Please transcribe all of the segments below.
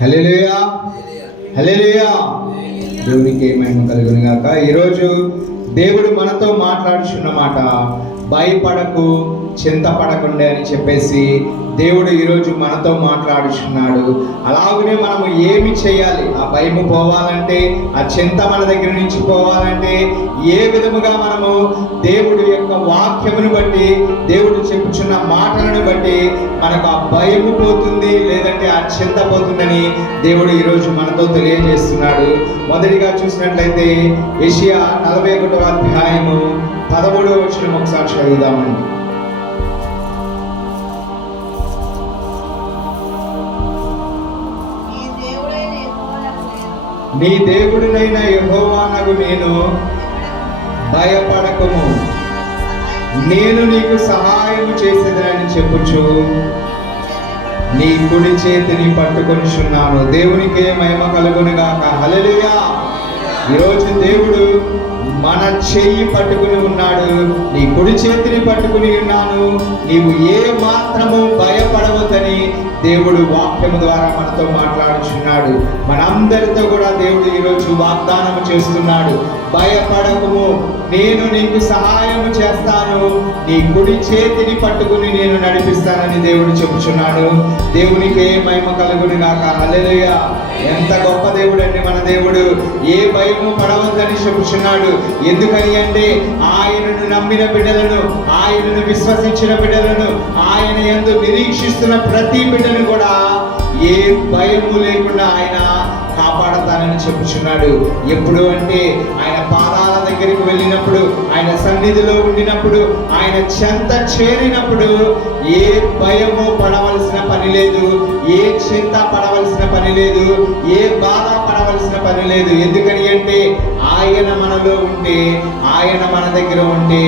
హల్లెలూయా, హల్లెలూయా. దేవునికి మహిమ కలుగును గాక. ఈరోజు దేవుడు మనతో మాట్లాడుచున్న మాట, భయపడకు, చింతపడకుండే అని చెప్పేసి దేవుడు ఈరోజు మనతో మాట్లాడుచున్నాడు. అలాగనే మనము ఏమి చేయాలి? ఆ భయము పోవాలంటే, ఆ చింత మన దగ్గర నుంచి పోవాలంటే ఏ విధముగా మనము దేవుడి యొక్క వాక్యమును బట్టి, దేవుడు చెప్పుచున్న మాటలను బట్టి మనకు ఆ భయము పోతుంది, లేదంటే ఆ చింత పోతుందని దేవుడు ఈరోజు మనతో తెలియజేస్తున్నాడు. మొదటిగా చూసినట్లయితే యెషయా 41వ అధ్యాయము 13వ వచనం ఒకసారి చదువుదామండి. నీ దేవుడినైన యెహోవానగు నేను, భయపడకుము, నేను నీకు సహాయము చేసేదనని చెప్పుచు నీ కుడి చేతిని పట్టుకొనిచున్నాను. దేవునికే మహిమ కలుగును గాక. హల్లెలూయా. ఈరోజు దేవుడు మన చెయ్యి పట్టుకుని ఉన్నాడు, నీ కుడి చేతిని పట్టుకుని ఉన్నాను, నీవు ఏ మాత్రము భయపడవద్దని దేవుడు వాక్యము ద్వారా మనతో మాట్లాడుచున్నాడు. మనందరితో కూడా దేవుడు ఈరోజు వాగ్దానం చేస్తున్నాడు. భయపడకుము, నేను నీకు సహాయము చేస్తాను, నీ కుడి చేతిని పట్టుకుని నేను నడిపిస్తానని దేవుడు చెప్పుచున్నాడు. దేవునికే మహిమ కలుగును గాక. హల్లెలూయా. ఎంత గొప్ప దేవుడు అండి మన దేవుడు. ఏ భయము పడవద్దని చెప్పుచున్నాడు. ఎందుకని అంటే ఆయనను నమ్మిన బిడ్డలను, ఆయనను విశ్వసించిన బిడ్డలను, ఆయన యందు నిరీక్షిస్తున్న ప్రతి బిడ్డను కూడా ఏ భయము లేకుండా ఆయన కాపాడతానని చెప్పుచున్నాడు. ఎప్పుడు అంటే ఆయన పాదాల దగ్గరికి వెళ్ళినప్పుడు, ఆయన సన్నిధిలో ఉండినప్పుడు, ఆయన చెంత చేరినప్పుడు ఏ భయము పడవలసిన పని లేదు, ఏ చింత పడవలసిన పని లేదు, ఏ బాధ పడవలసిన పని లేదు. ఎందుకని అంటే ఆయన మనలో ఉంటే, ఆయన మన దగ్గర ఉంటే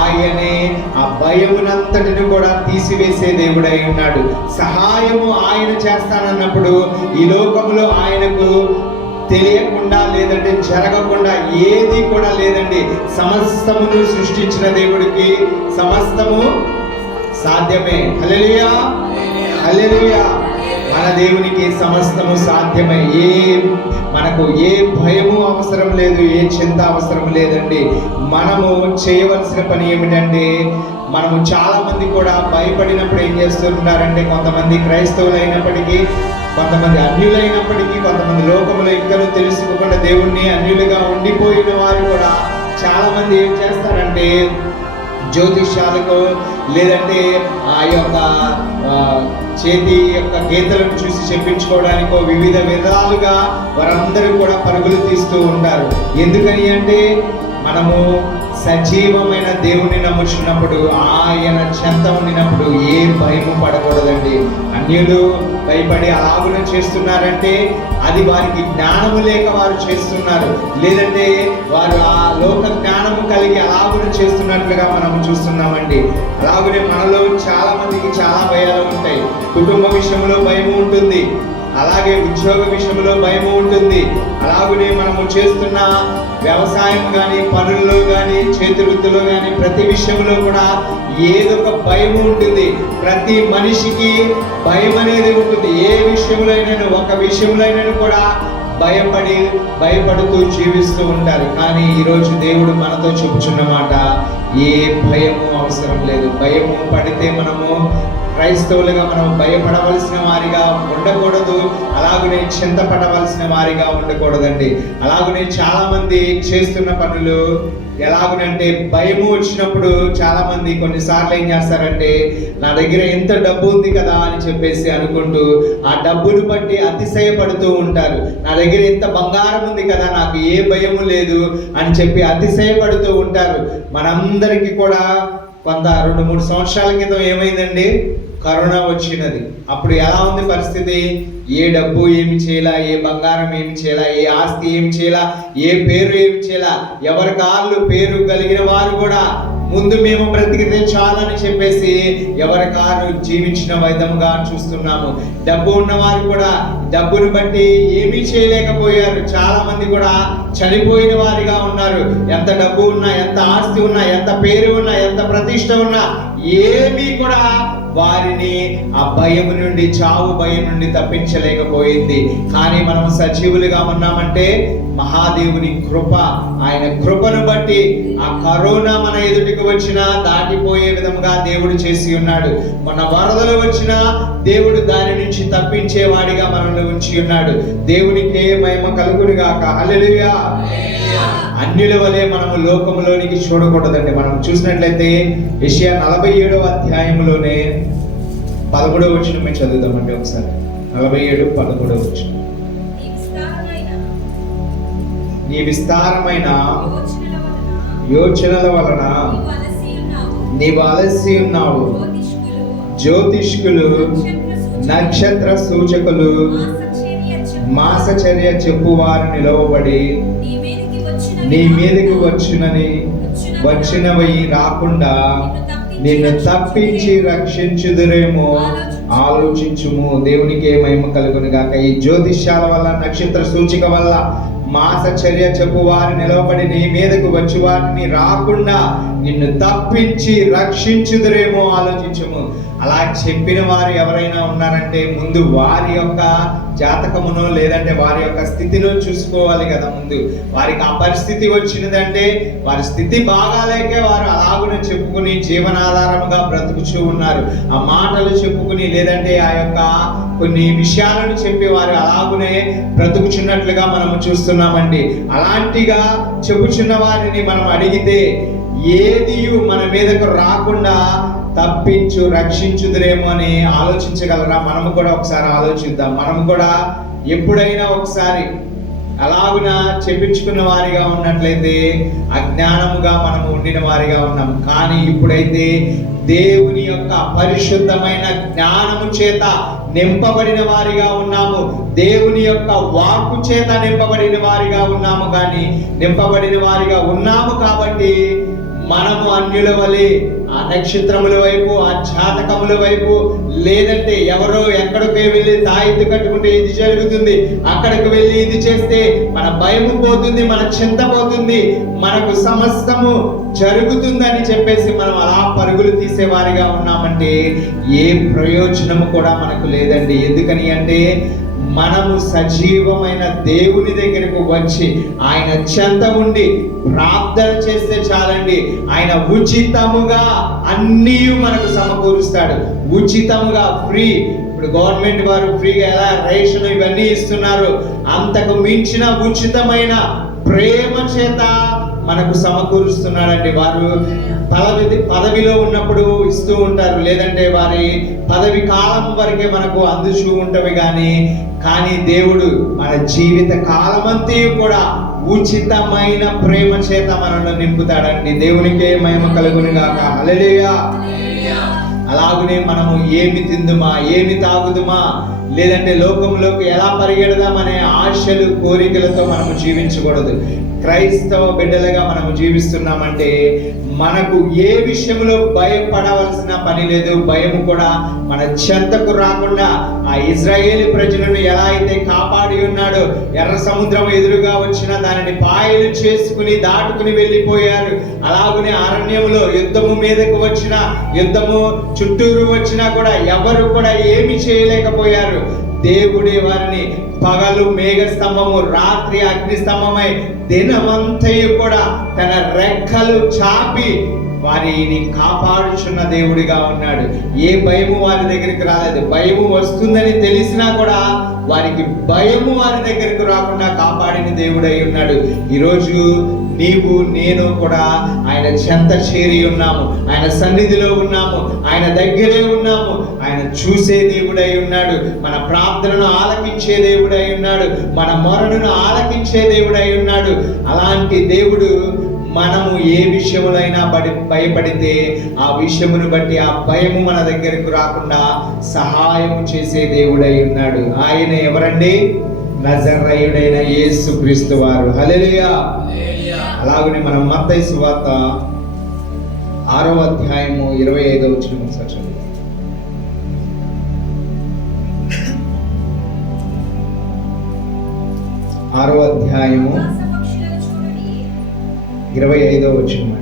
ఆయనే ఆ భయమునంతటిని కూడా తీసివేసే దేవుడై ఉన్నాడు. సహాయము ఆయన చేస్తానన్నప్పుడు ఈ లోకంలో ఆయనకు తెలియకుండా, లేదంటే జరగకుండా ఏది కూడా లేదండి. సమస్తమును సృష్టించిన దేవుడికి సమస్తము సాధ్యమే. హల్లెలూయా, హల్లెలూయా. మన దేవునికి సమస్తము సాధ్యమే. మనకు ఏ భయము అవసరం లేదు, ఏ చింత అవసరం లేదండి. మనము చేయవలసిన పని ఏమిటంటే, మనము చాలా మంది కూడా భయపడినప్పుడు ఏం చేస్తున్నారంటే, కొంతమంది క్రైస్తవులు అయినప్పటికీ, కొంతమంది అన్యులైనప్పటికీ, కొంతమంది లోకములో ఇంకా తెలుసుకోకుండా దేవుణ్ణి అన్యులుగా ఉండిపోయిన వారు కూడా చాలా మంది ఏం చేస్తారంటే, జ్యోతిష్యాలకు లేదంటే ఆ యొక్క చేతి యొక్క గీతలను చూసి చెప్పించుకోవడానికో వివిధ విధాలుగా వారందరూ కూడా పరుగులు తీస్తూ ఉంటారు. ఎందుకని అంటే మనము సజీవమైన దేవుని నమ్ముచున్నప్పుడు, ఆయన చెంత ఉండినప్పుడు ఏ భయము పడకూడదండి. అన్యులు భయపడి అలాగున చేస్తున్నారంటే అది వారికి జ్ఞానము లేక వారు చేస్తున్నారు, లేదంటే వారు ఆ లోక జ్ఞానము కలిగి అలాగున చేస్తున్నట్లుగా మనం చూస్తున్నామండి. అలాగనే మనలో చాలా మందికి చాలా భయాలు ఉంటాయి. కుటుంబ విషయంలో భయము ఉంటుంది, అలాగే ఉద్యోగ విషయంలో భయము ఉంటుంది, అలాగనే మనము చేస్తున్న వ్యవసాయం కానీ, పనుల్లో కానీ, చేతి వృత్తిలో కానీ ప్రతి విషయంలో కూడా ఏదో ఒక భయం ఉంటుంది. ప్రతి మనిషికి భయం అనేది ఉంటుంది. ఏ విషయంలో అయినా, ఒక విషయంలో అయినా కూడా భయపడుతూ జీవిస్తూ ఉంటారు. కానీ ఈరోజు దేవుడు మనతో చెప్పుచున్న మాట, ఏ భయము అవసరం లేదు. భయము పడితే మనము క్రైస్తవులుగా మనం భయపడవలసిన వారిగా ఉండకూడదు, అలాగనే చింతపడవలసిన వారిగా ఉండకూడదండి. అలాగనే చాలా మంది చేస్తున్న పనులు ఎలాగనంటే, భయము వచ్చినప్పుడు చాలా మంది కొన్నిసార్లు ఏం చేస్తారంటే, నా దగ్గర ఎంత డబ్బు ఉంది కదా అని చెప్పేసి అనుకుంటూ ఆ డబ్బును బట్టి అతిశయపడుతూ ఉంటారు. నా దగ్గర ఎంత బంగారం ఉంది కదా, నాకు ఏ భయము లేదు అని చెప్పి అతిశయపడుతూ ఉంటారు. మనందరికీ కూడా కొంత 2-3 సంవత్సరాల క్రితం ఏమైందండి, కరోనా వచ్చినది. అప్పుడు ఎలా ఉంది పరిస్థితి? ఏ డబ్బు ఏమి చేయాలా, ఏ బంగారం ఏమి చేయాలా, ఏ ఆస్తి ఏమి చేయాలా, ఏ పేరు ఏమి చేయాలా, ఎవరి కాళ్ళు పేరు కలిగిన వారు కూడా ముందు మేము బ్రతికితే చాలని చెప్పేసి ఎవరి కారు జీవించిన విధంగా చూస్తున్నాము. డబ్బు ఉన్నవారు కూడా డబ్బును బట్టి ఏమీ చేయలేకపోయారు. చాలా మంది కూడా చనిపోయిన వారిగా ఉన్నారు. ఎంత డబ్బు ఉన్నా, ఎంత ఆస్తి ఉన్నా, ఎంత పేరు ఉన్నా, ఎంత ప్రతిష్ట ఉన్నా ఏమీ కూడా వారిని ఆ భయం నుండి, చావు భయం నుండి తప్పించలేకపోయింది. కానీ మనం సజీవులుగా ఉన్నామంటే మహాదేవుని కృప, ఆయన కృపను బట్టి ఆ కరోనా మన ఎదుటికి వచ్చినా దాటిపోయే విధముగా దేవుడు చేసి ఉన్నాడు. మన వరదలు వచ్చినా దేవుడు దాని నుంచి తప్పించేవాడిగా మనల్ని ఉంచి ఉన్నాడు. దేవునికే మహిమ కలుగును గాక. హల్లెలూయా. అన్యుల వలె మనము లోకములోనికి చూడకూడదండి. మనం చూసినట్లయితే యెషయా 47వ అధ్యాయంలోనే 13వ వచనం మేము చదువుదామండి ఒకసారి. 47:13 వచనం. నీ విస్తారమైన యోచనల వలన నీవు అలసి ఉన్నావు. జ్యోతిష్కులు, నక్షత్ర సూచకులు, మాసచర్య చెప్పువారు నిలవబడి నీ మీదకి వచ్చినవి రాకుండా నిన్ను తప్పించి రక్షించుదురేమో ఆలోచించుము. దేవునికే మహిమ కలుగును గాక. ఈ జ్యోతిష్యాల వల్ల, నక్షత్ర సూచిక వల్ల, మాసచర్య చెప్పు వారు నిలవబడి నీ మీదకు వచ్చి వారిని రాకుండా నిన్ను తప్పించి రక్షించుదురేమో ఆలోచించుము. అలా చెప్పిన వారు ఎవరైనా ఉన్నారంటే ముందు వారి యొక్క జాతకమునో లేదంటే వారి యొక్క స్థితిలో చూసుకోవాలి కదా. ముందు వారికి ఆ పరిస్థితి వచ్చినదంటే వారి స్థితి బాగాలేకే వారు అలాగునే చెప్పుకుని జీవనాధారముగా బ్రతుకుచూ ఉన్నారు. ఆ మాటలు చెప్పుకుని లేదంటే ఆ యొక్క కొన్ని విషయాలను చెప్పి వారు అలాగునే బ్రతుకుచున్నట్లుగా మనము చూస్తున్నామండి. అలాంటిగా చెప్పుచున్న వారిని మనం అడిగితే ఏది మన మీదకు రాకుండా తప్పించు రక్షించుదురేమో అని ఆలోచించగలరా? మనము కూడా ఒకసారి ఆలోచిద్దాం. మనము కూడా ఎప్పుడైనా ఒకసారి అలాగున చెప్పించుకున్న వారిగా ఉన్నట్లయితే అజ్ఞానముగా మనము ఉండిన వారిగా ఉన్నాం. కానీ ఇప్పుడైతే దేవుని యొక్క పరిశుద్ధమైన జ్ఞానము చేత నింపబడిన వారిగా ఉన్నాము. దేవుని యొక్క వాక్కు చేత నింపబడిన వారిగా ఉన్నాము. కానీ నింపబడిన వారిగా ఉన్నాము కాబట్టి మనము అన్యుల వలె ఆ నక్షత్రముల వైపు, ఆ జాతకముల వైపు, లేదంటే ఎవరో ఎక్కడికి వెళ్ళి తాయిత్తు కట్టుకుంటే ఇది జరుగుతుంది, అక్కడికి వెళ్ళి ఇది చేస్తే మన భయము పోతుంది, మన చింత పోతుంది, మనకు సమస్తము జరుగుతుందని చెప్పేసి మనం అలా పరుగులు తీసేవారిగా ఉన్నామంటే ఏ ప్రయోజనము కూడా మనకు లేదండి. ఎందుకని అంటే మనము సజీవమైన దేవుని దగ్గరకు వచ్చి ఆయన చెంత ఉండి ప్రార్థన చేస్తే చాలండి. ఆయన ఉచితముగా అన్నీ మనకు సమకూరుస్తాడు. ఉచితముగా, ఫ్రీ. ఇప్పుడు గవర్నమెంట్ వారు ఫ్రీగా ఎలా రేషన్ ఇవన్నీ ఇస్తున్నారు, అంతకు మించిన ఉచితమైన ప్రేమ చేత మనకు సమకూరుస్తున్నాడండి. వారు పదవిలో ఉన్నప్పుడు ఇస్తూ ఉంటారు, లేదంటే వారి పదవి కాలం వరకే మనకు అందుచూ ఉంటవి. కానీ దేవుడు మన జీవిత కాలమంతా కూడా ఉచితమైన ప్రేమ చేత మనల్ని నింపుతాడండి. దేవునికే మహిమ కలుగును గాక. హల్లెలూయా. అలాగనే మనము ఏమి తిందుమా, ఏమి తాగుదుమా, లేదంటే లోకంలోకి ఎలా పరిగెడదామనే ఆశలు, కోరికలతో మనము జీవించకూడదు. క్రైస్తవ బిడ్డలుగా మనము జీవిస్తున్నామంటే మనకు ఏ విషయంలో భయపడవలసిన పని లేదు. భయం కూడా మన చెంతకు రాకుండా ఆ ఇజ్రాయేలు ప్రజలను ఎలా అయితే కాపాడి ఉన్నాడో, ఎర్ర సముద్రం ఎదురుగా వచ్చిన దానిని పాయలు చేసుకుని దాటుకుని వెళ్ళిపోయారు. అలాగనే అరణ్యంలో యుద్ధము మీదకు వచ్చిన, యుద్ధము చుట్టూరు వచ్చినా కూడా ఎవరు కూడా ఏమి చేయలేకపోయారు. దేవుడే వారిని పగలు మేఘ స్తంభము, రాత్రి అగ్ని స్తంభమై దినమంతయు కూడా తన రెక్కలు చాపి వారిని కాపాడుచున్న దేవుడిగా ఉన్నాడు. ఏ భయము వారి దగ్గరికి రాలేదు. భయము వస్తుందని తెలిసినా కూడా వారికి భయము వారి దగ్గరకు రాకుండా కాపాడిన దేవుడై ఉన్నాడు. ఈరోజు నీవు నేను కూడా ఆయన చెంత చేరి ఉన్నాము, ఆయన సన్నిధిలో ఉన్నాము, ఆయన దగ్గరే ఉన్నాము. ఆయన చూసే దేవుడై ఉన్నాడు, మన ప్రార్థనను ఆలకించే దేవుడై ఉన్నాడు, మన మొరను ఆలకించే దేవుడై ఉన్నాడు. అలాంటి దేవుడు మనము ఏ విషయములైనా భయపడితే ఆ విషయమును బట్టి ఆ భయము మన దగ్గరకు రాకుండా సహాయము చేసే దేవుడై ఉన్నాడు. ఆయన ఎవరండి? నజరేయుడైన యేసుక్రీస్తు వారు. హల్లెలూయా. అలాగనే మనం మత్తయి సువార్త 6వ అధ్యాయము 25వ వచనం చదువు. ఆరో అధ్యాయము 25వ వచనం.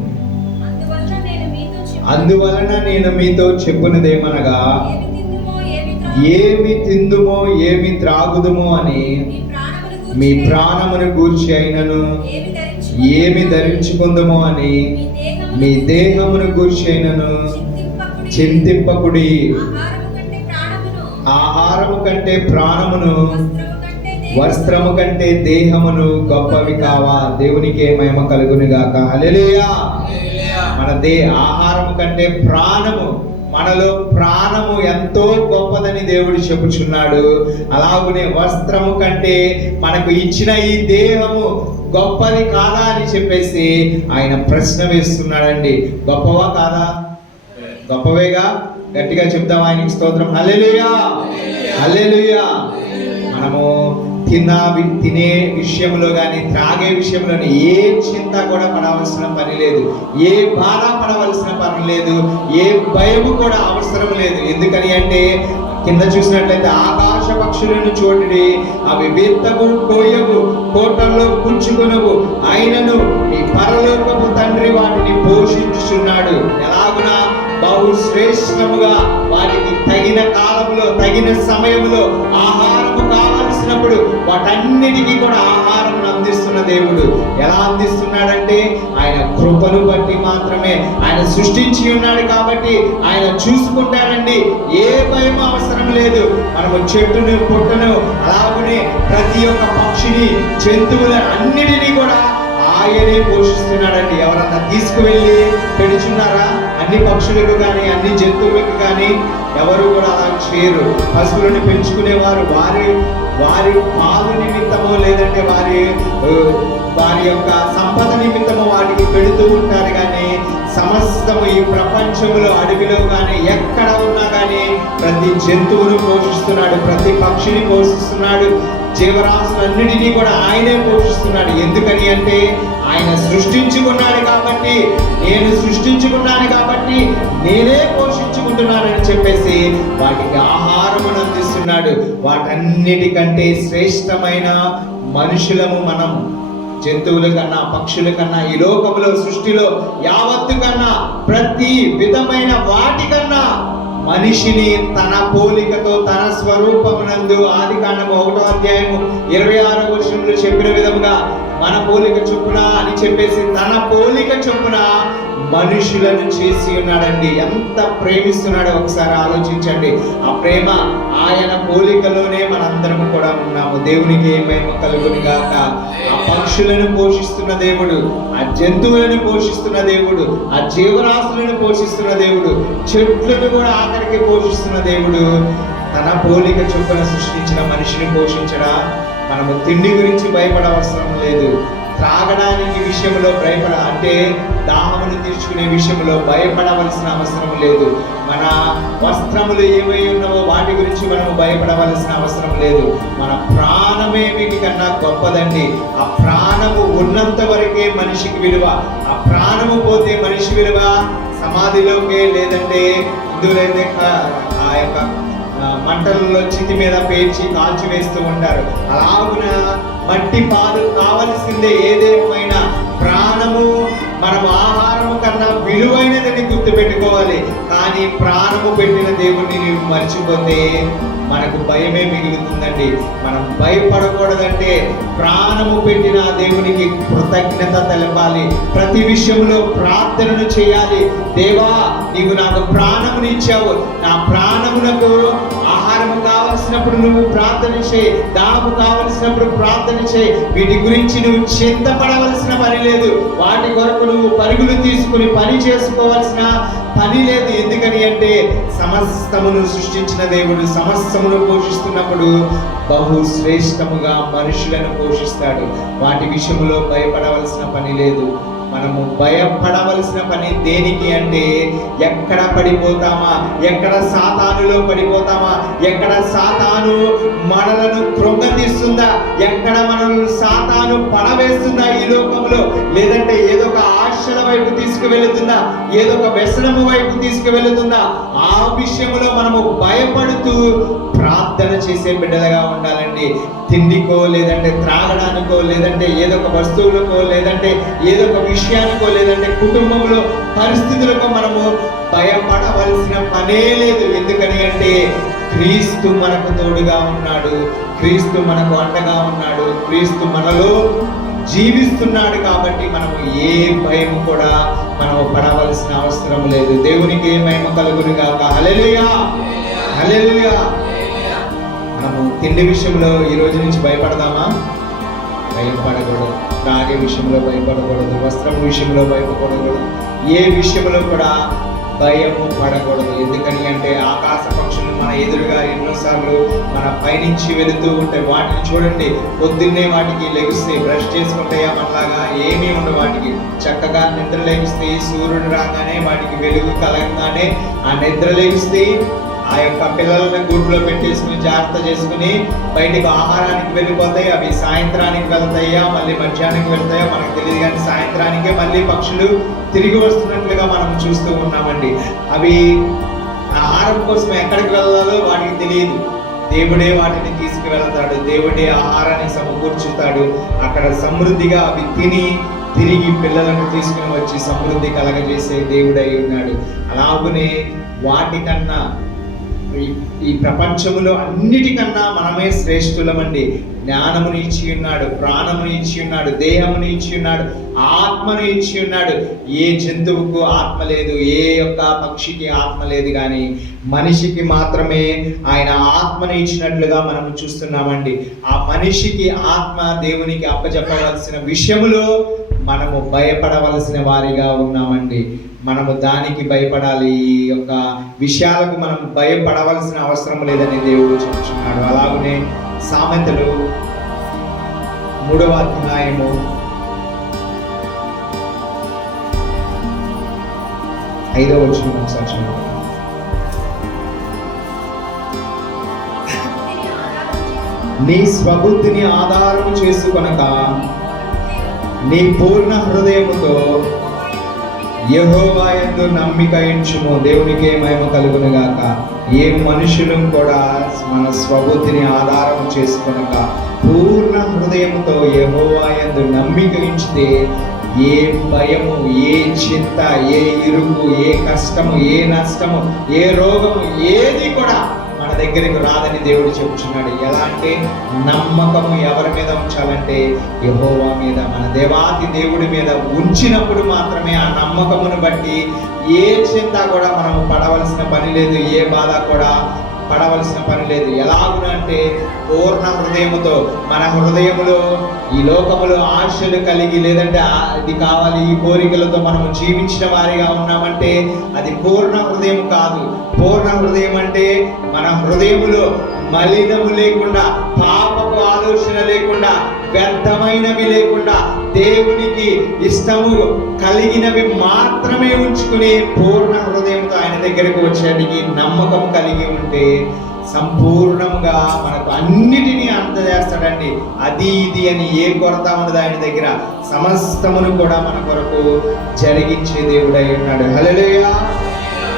అందువలన నేను మీతో చెప్పునదేమనగా, ఏమి తిందుమో ఏమి త్రాగుదుమో అని మీ ప్రాణమును గూర్చి అయినను, ఏమి ధరించుకుందుమో అని మీ దేహమును గూర్చి అయినను చింతింపకుడి. ఆహారము కంటే ప్రాణమును, వస్త్రము కంటే దేహమును గొప్పవి కావా? దేవునికే మహిమ కలుగును గాక. హల్లెలూయా. మన ఆహారము కంటే ప్రాణము, మనలో ప్రాణము ఎంతో గొప్పదని దేవుడు చెప్పుచున్నాడు. అలాగనే వస్త్రము కంటే మనకు ఇచ్చిన ఈ దేహము గొప్పది కాదా అని చెప్పేసి ఆయన ప్రశ్న వేస్తున్నాడండి. గొప్పవా కాదా? గొప్పవేగా. గట్టిగా చెప్తాం ఆయనకి స్తోత్రం. హల్లెలూయా, హల్లెలూయా. మనము తినే విషయంలో కానీ త్రాగే విషయంలో ఏ చింత కూడా పడవలసిన పని లేదు, ఏ బాధ పడవలసిన పని లేదు, ఏ భయము కూడా అవసరం లేదు. ఎందుకని అంటే కింద చూసినట్లయితే ఆకాశ పక్షులను చూడండి, అవి విత్తవు కోయవు, కోటల్లో పుచ్చుకొనవు, ఆయనను మీ పరలోకపు తండ్రి వాటిని పోషించుచున్నాడు. ఎలాగునా బహు శ్రేష్టముగా వాటికి తగిన కాలంలో తగిన సమయంలో ఆహారము కావలసినప్పుడు వాటన్నిటికీ కూడా ఆహారం అందిస్తున్న దేవుడు. ఎలా అందిస్తున్నాడంటే ఆయన కృపను బట్టి మాత్రమే. ఆయన సృష్టించి ఉన్నాడు కాబట్టి ఆయన చూసుకుంటాడండి. ఏ భయం అవసరం లేదు. మనము చెట్టును పుట్టను అలాగనే ప్రతి ఒక్క పక్షిని జంతువుల అన్నిటినీ కూడా ఆయనే పోషిస్తున్నాడండి. ఎవరన్నా తీసుకువెళ్ళి పెడుచున్నారా? అన్ని పక్షులకు కానీ అన్ని జంతువులకు కానీ ఎవరు కూడా అలా చేయరు. పశువులను పెంచుకునేవారు వారి పాలు నిమిత్తమో లేదంటే వారి యొక్క సంపద నిమిత్తమో వాటికి పెడుతూ ఉంటారు. కానీ సమస్తము ఈ ప్రపంచంలో అడవిలో కానీ ఎక్కడ ఉన్నా కానీ ప్రతి జంతువును పోషిస్తున్నాడు, ప్రతి పక్షిని పోషిస్తున్నాడు, జీవరాశులన్నిటినీ కూడా ఆయనే పోషిస్తున్నాడు. ఎందుకని అంటే ఆయన సృష్టించుకున్నాడు కాబట్టి, నేను సృష్టించుకున్నాను కాబట్టి నేనే పోషించుకుంటున్నానని చెప్పేసి వాటికి ఆహారమును అందిస్తున్నాడు. వాటన్నిటికంటే శ్రేష్టమైన మనుషులము మనం. జంతువుల కన్నా, పక్షుల కన్నా, ఈ లోకంలో సృష్టిలో యావత్తు కన్నా, ప్రతి విధమైన వాటికన్నా మనిషిని తన పోలికతో తన స్వరూపమునందు ఆదికాండము 1వ అధ్యాయము 26వ వచనంలో చెప్పిన విధముగా మన పోలిక చొప్పున అని చెప్పేసి తన పోలిక చొప్పున మనుషులను చేసి ఉన్నాడండి. ఎంత ప్రేమిస్తున్నాడో ఒకసారి ఆలోచించండి. ఆ ప్రేమ ఆయన పోలికలోనే మనందరం కూడా ఉన్నాము. దేవునికి మహిమ కలుగును గాక. ఆ పక్షులను పోషిస్తున్న దేవుడు, ఆ జంతువులను పోషిస్తున్న దేవుడు, ఆ జీవరాశులను పోషిస్తున్న దేవుడు, చెట్లను కూడా ఆఖరికి పోషిస్తున్న దేవుడు తన పోలిక చొప్పున సృష్టించిన మనిషిని పోషించడా? మనము తిండి గురించి భయపడవసరం లేదు. త్రాగడానికి విషయంలో అంటే దాహమును తీర్చుకునే విషయంలో భయపడవలసిన అవసరం లేదు. మన వస్త్రములు ఏవై ఉన్నావో వాటి గురించి మనము భయపడవలసిన అవసరం లేదు. మన ప్రాణమే వీటికన్నా గొప్పదండి. ఆ ప్రాణము ఉన్నంత వరకే మనిషికి విలువ. ఆ ప్రాణము పోతే మనిషి విలువ సమాధిలోకే, లేదంటే హిందువులైతే ఆ యొక్క మంటలలో చితి మీద పేర్చి కాల్చి వేస్తూ ఉంటారు. అలాగున మట్టి పాలు కావలసిందే. ఏదేమైనా ప్రాణము మనం ఆహారము కన్నా విలువైనదని గుర్తుపెట్టుకోవాలి. కానీ ప్రాణము పెట్టిన దేవుణ్ణి నీవు మర్చిపోతే మనకు భయమే మిగులుతుందండి. మనం భయపడకూడదంటే ప్రాణము పెట్టిన దేవునికి కృతజ్ఞత తెలపాలి. ప్రతి విషయంలో ప్రార్థనను చేయాలి. దేవా, నీవు నాకు ప్రాణముని ఇచ్చావు, నా ప్రాణమునకు ఆహారము కావలసినప్పుడు నువ్వు ప్రార్థన చేయి, దాహము కావలసినప్పుడు ప్రార్థన చేయి. వీటి గురించి నువ్వు చింతపడవలసిన పని లేదు. వాటి కొరకు నువ్వు పరుగులు తీసుకుని పని చేసుకోవాల్సిన పని లేదు. ఎందుకని అంటే సమస్తమును సృష్టించిన దేవుడు సమస్తమును పోషిస్తున్నప్పుడు బహు శ్రేష్టముగా మనుషులను పోషిస్తాడు. వాటి విషయంలో భయపడవలసిన పని లేదు. మనము భయపడవలసిన పని దేనికి అంటే ఎక్కడ పడిపోతామా, ఎక్కడ సాతానులో పడిపోతామా, ఎక్కడ సాతాను మనలను కృంగతీస్తుందా, ఎక్కడ మనల్ని సాతాను పడవేస్తుందా, ఈ లోకంలో లేదంటే ఏదో ఒక ఆశల వైపు తీసుకువెళుతుందా, ఏదో ఒక వ్యసనము వైపు తీసుకువెళుతుందా, ఆ విషయంలో మనము భయపడుతూ ప్రార్థన చేసే బిడ్డలుగా ఉండాలండి. తిండికో, లేదంటే త్రాగడానికో, లేదంటే ఏదో ఒక వస్తువులకో, లేదంటే ఏదో ఒక విషయానికో, లేదంటే కుటుంబంలో పరిస్థితులకో మనము భయపడవలసిన పనే లేదు. ఎందుకని అంటే క్రీస్తు మనకు తోడుగా ఉన్నాడు, క్రీస్తు మనకు అండగా ఉన్నాడు, క్రీస్తు మనలో జీవిస్తున్నాడు. కాబట్టి మనము ఏ భయం కూడా మనము పడవలసిన అవసరం లేదు. దేవునికి మహిమ కలుగును గాక. హల్లెలూయా, హల్లెలూయా. మనము తిండి విషయంలో ఈ రోజు నుంచి భయపడదామా? భయపడకూడదు. త్రాగే విషయంలో భయపడకూడదు, వస్త్రం విషయంలో భయపడకూడదు, ఏ విషయంలో కూడా భయము పడకూడదు. ఎందుకని అంటే ఆకాశ పక్షులు మన ఎదురుగా ఎన్నోసార్లు మన పైనుంచి వెళుతూ ఉంటాయి. వాటిని చూడండి, పొద్దున్నే వాటికి లెగుస్తాయి, బ్రష్ చేసుకుంటాయా మనలాగా ఏమీ ఉండవు. వాటికి చక్కగా నిద్ర లేగుస్తాయి. సూర్యుడు రాగానే వాటికి వెలుగు కలగగానే ఆ నిద్ర లేగుస్తాయి. ఆ యొక్క పిల్లలను గూట్లో పెట్టేసుకుని జాగ్రత్త చేసుకుని బయటికి ఆహారానికి వెళ్ళిపోతాయి. అవి సాయంత్రానికి వెళ్తాయా, మళ్ళీ మధ్యాహ్నానికి వెళ్తాయా మనకు తెలియదు, కానీ సాయంత్రానికే మళ్ళీ పక్షులు తిరిగి వస్తున్నట్లుగా మనం చూస్తూ ఉన్నామండి. అవి ఆహారం కోసం ఎక్కడికి వెళ్ళాలో వాటికి తెలియదు. దేవుడే వాటిని తీసుకువెళ్తాడు, దేవుడే ఆహారాన్ని సమకూర్చుతాడు. అక్కడ సమృద్ధిగా అవి తిని తిరిగి పిల్లలను తీసుకుని వచ్చి సమృద్ధి కలగజేసే దేవుడై ఉన్నాడు. అలాగనే వాటికన్నా ఈ ప్రపంచములో అన్నిటికన్నా మనమే శ్రేష్ఠులమండి. జ్ఞానముని ఇచ్చి ఉన్నాడు, ప్రాణముని ఇచ్చి ఉన్నాడు, దేహముని ఇచ్చి ఉన్నాడు, ఆత్మను ఇచ్చి ఉన్నాడు. ఏ జంతువుకు ఆత్మ లేదు, ఏ యొక్క పక్షికి ఆత్మ లేదు, కానీ మనిషికి మాత్రమే ఆయన ఆత్మను ఇచ్చినట్లుగా మనం చూస్తున్నామండి. ఆ మనిషికి ఆత్మ దేవునికి అప్పచెప్పవలసిన విషయములో మనము భయపడవలసిన వారిగా ఉన్నామండి. మనము దానికి భయపడాలి. ఈ యొక్క విషయాలకు మనం భయపడవలసిన అవసరం లేదని దేవుడు చెప్తున్నాడు. అలాగనే సామెతలు 3వ అధ్యాయము 5వ వచనం ఒకసారి చూడండి. నీ స్వబుద్ధిని ఆధారము చేసుకొనక నీ పూర్ణ హృదయముతో యెహోవా యందు నమ్మిక ఉంచుము. దేవునికే మహిమ కలుగును గాక. ఏ మనుషులు కూడా మన స్వబుద్ధిని ఆధారం చేసుకొనక పూర్ణ హృదయముతో యెహోవా యందు నమ్మిక ఉంచితే ఏ భయము, ఏ చింత, ఏ ఇరుకు, ఏ కష్టము, ఏ నష్టము, ఏ రోగము ఏది కూడా మన దగ్గరికి రాదని దేవుడు చెప్తున్నాడు. ఎలా అంటే నమ్మకము ఎవరి మీద ఉంచాలంటే యెహోవా మీద, మన దేవాతి దేవుడి మీద ఉంచినప్పుడు మాత్రమే ఆ నమ్మకమును బట్టి ఏ చింత కూడా మనము పడవలసిన పని లేదు, ఏ బాధ కూడా పడవలసిన పని లేదు. ఎలాగునంటే పూర్ణ హృదయముతో, మన హృదయములో ఈ లోకములో ఆశలు కలిగి, లేదంటే ఇది కావాలి ఈ కోరికలతో మనము జీవించిన వారిగా ఉన్నామంటే అది పూర్ణ హృదయం కాదు. పూర్ణ హృదయం అంటే మన హృదయములో మలినము లేకుండా, పాపపు ఆలోచన లేకుండా, వ్యర్థమైనవి లేకుండా, దేవునికి ఇష్టము కలిగినవి మాత్రమే ఉంచుకుని పూర్ణ హృదయంతో ఆయన దగ్గరకు వచ్చేటికి నమ్మకం కలిగి ఉంటే సంపూర్ణంగా మనకు అన్నిటినీ అందజేస్తాడండి. అది ఇది అని ఏ కొరత ఉండదు ఆయన దగ్గర. సమస్తమును కూడా మన కొరకు జరిగించే దేవుడై ఉన్నాడు. హల్లెలూయా.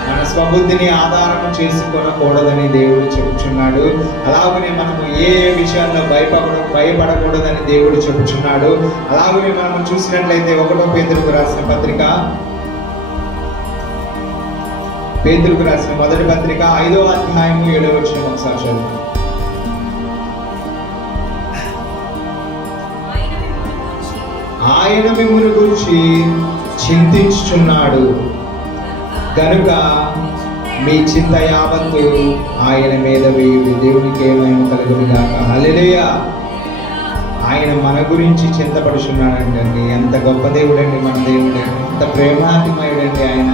మన స్వబుద్ధిని ఆధారం చేసుకొనకూడదని దేవుడు చెబుతున్నాడు. అలాగనే మనము ఏ విషయాల్లో భయపడకూడదని దేవుడు చెబుతున్నాడు. అలాగనే మనము చూసినట్లయితే 1 పేతురుకు రాసిన పత్రిక, పేతురుకు రాసిన మొదటి పత్రిక 5వ అధ్యాయము 7వ వచనం ఒకసారి చదువు. ఆయన మిమ్మును గురించి చింతించుచున్నాడు కనుక మీ చింత యావత్తు ఆయన మీద వేయుడి. దేవునికి ఏమైనా కలుగును గాక. హల్లెలూయా. ఆయన మన గురించి చింతపడుచున్నాడండి. ఎంత గొప్ప దేవుడండి మన దేవుడు, ఎంత ప్రేమాతిమయుడండి ఆయన.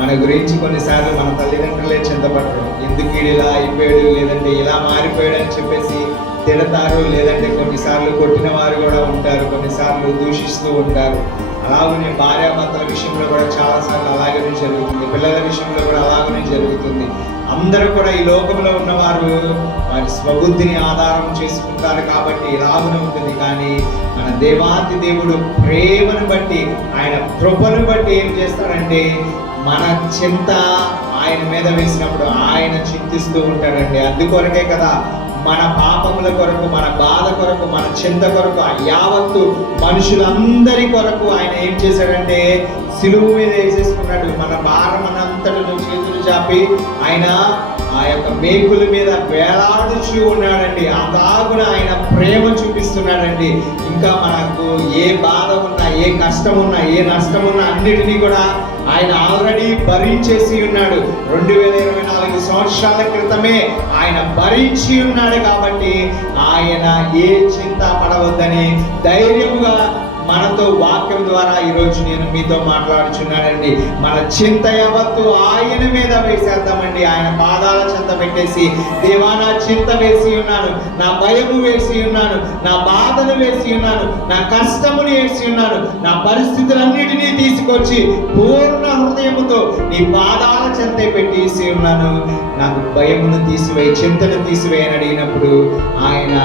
మన గురించి కొన్నిసార్లు మన తల్లిదండ్రులే చింతపడరు. ఎందుకు ఇలా అయిపోయాడు, లేదంటే ఇలా మారిపోయాడు అని చెప్పేసి తిడతారు. లేదంటే కొన్నిసార్లు కొట్టిన వారు కూడా ఉంటారు, కొన్నిసార్లు దూషిస్తూ ఉంటారు. అలాగనే భార్యాభర్తల విషయంలో కూడా చాలాసార్లు అలాగనే జరుగుతుంది, పిల్లల విషయంలో కూడా అలాగనే జరుగుతుంది. అందరూ కూడా ఈ లోకంలో ఉన్నవారు వారి స్వబుద్ధిని ఆధారం చేసుకుంటారు కాబట్టి ఇలాగునే ఉంటుంది. కానీ మన దేవాతి దేవుడు ప్రేమను బట్టి, ఆయన కృపను బట్టి ఏం చేస్తాడంటే మన చింత ఆయన మీద వేసినప్పుడు ఆయన చింతిస్తూ ఉంటాడండి. అందుకొరకే కదా మన పాపముల కొరకు, మన బాధ కొరకు, మన చింత కొరకు, యావత్తు మనుషులందరి కొరకు ఆయన ఏం చేశాడంటే సిలువ మీద వేసేసుకున్నాడు. మన భారమనంతటిను చేతులు చాపి ఆయన ఆ యొక్క మేకుల మీద వేలాడుచూ ఉన్నాడండి. అలాగున ఆయన ప్రేమ చూపిస్తున్నాడండి. ఇంకా మనకు ఏ బాధ ఉన్నా, ఏ కష్టం ఉన్నా, ఏ నష్టం ఉన్నా అన్నిటినీ కూడా ఆయన ఆల్రెడీ భరించేసి ఉన్నాడు. 2024 సంవత్సరాల క్రితమే ఆయన భరించి ఉన్నాడు. కాబట్టి ఆయన ఏ చింత పడవద్దని ధైర్యముగా మనతో వాక్యం ద్వారా ఈరోజు నేను మీతో మాట్లాడుచున్నానండి. మన చింత యావత్తు ఆయన మీద వేసేద్దామండి. ఆయన పాదాల చింత పెట్టేసి, దేవా నా చింత వేసి ఉన్నాను, నా భయము వేసి ఉన్నాను, నా బాధను వేసి ఉన్నాను, నా కష్టమును వేసి ఉన్నాను, నా పరిస్థితులన్నిటినీ తీసుకొచ్చి పూర్ణ హృదయముతో నీ పాదాల చింతే పెట్టేసి ఉన్నాను, నాకు భయమును తీసివేయి, చింతను తీసివేయి అని అడిగినప్పుడు ఆయన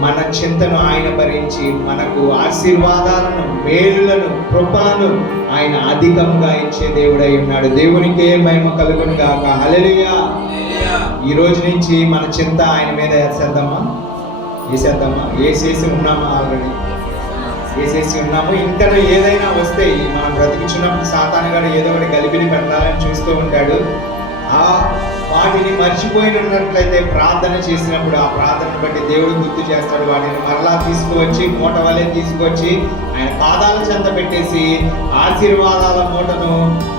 మన చింతను ఆయన భరించి మనకు ఆశీర్వాదాలను, మేలులను, కృపలను ఆయన అధికంగా ఇచ్చే దేవుడై ఉన్నాడు. దేవునికే మహిమ కలుగును గాక. హల్లెలూయా. ఈ రోజు నుంచి మన చింత ఆయన మీద వేసేద్దామా? వేసేసి ఉన్నామా? ఆల్రెడీ వేసేసి ఉన్నాము. ఇంకా ఏదైనా వస్తే మనం బ్రతికించినప్పుడు సాతాను గారు ఏదో ఒకటి గలిబిలి పెట్టాలని చూస్తూ ఉంటాడు. ఆ వాటిని మర్చిపోయి ఉన్నట్లయితే ప్రార్థన చేసినప్పుడు ఆ ప్రార్థనను బట్టి దేవుడు గుర్తు చేస్తాడు. వాటిని మరలా తీసుకువచ్చి మూట వలె తీసుకొచ్చి ఆయన పాదాల చెంత పెట్టేసి ఆశీర్వాదాల మూటను,